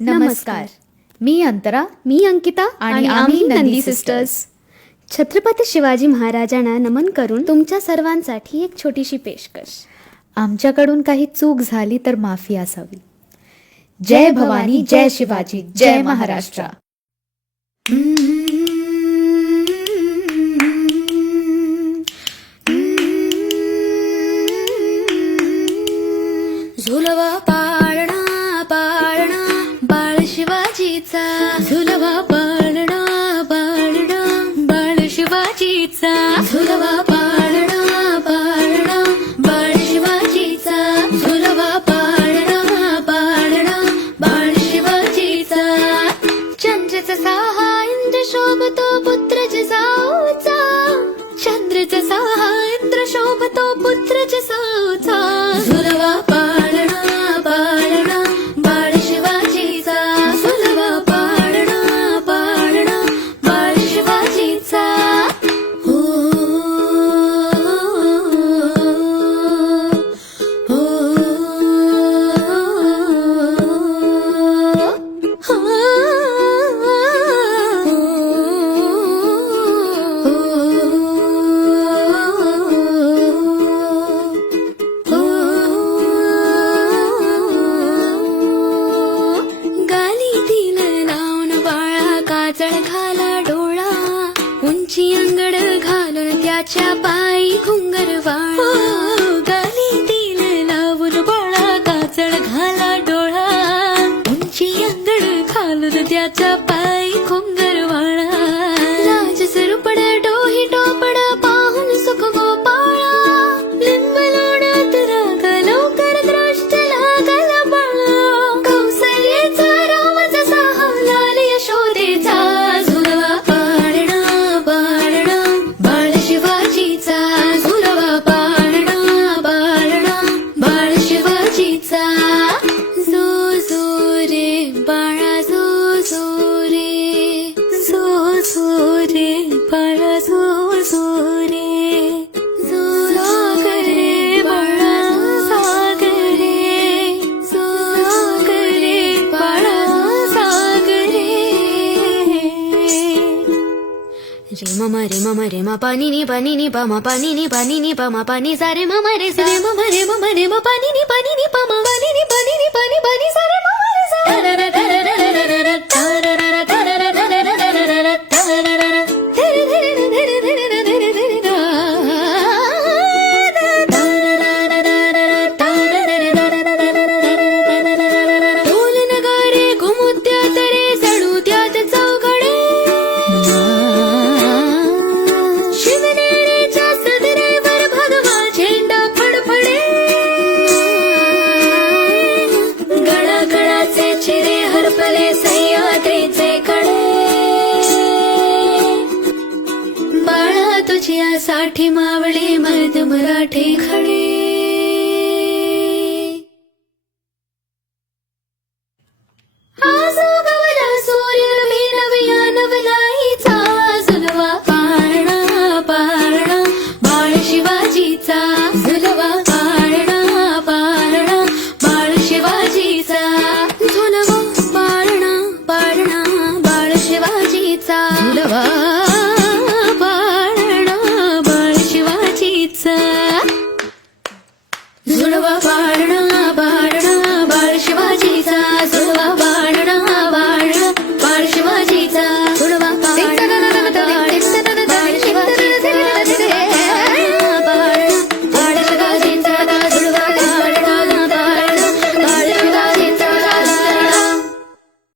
नमस्कार. मी अंतरा मी अंकिता आणि आम्ही नंदी सिस्टर्स. छत्रपती शिवाजी महाराजांना नमन करून तुमच्या सर्वांसाठी एक छोटीशी पेशकश. आमच्याकडून काही चूक झाली तर माफी असावी. जय भवानी जय शिवाजी जय महाराष्ट्र. झुलवा शिवाजीचा. झुलवा पाळणा पाळणा बाळ शिवाजीचा. झुलवा पाळणा पाळणा बाळ शिवाजीचा. झुलवा पाळणा पाळणा बाळ शिवाजीचा. चंद्रचा सहा इंद्र शोभतो उंची अंगड घालून त्याच्या पायी घुंगर गाली हो, गालीतील लावून बाळा काचळ घाला डोळा. उंची अंगड घालून त्याच्या पायी घुंगर రేమమ రేమమ రేమ పని ని పని ని పమ పని ని పని ని పమ పని సరే మమ రే సరే మమ రేమమ రేమ పని ని పని ని పమ పని ని పని ని పని పని సరే మమ రే సరే. तुझ्यासाठी मावळे मर्द मराठे खडे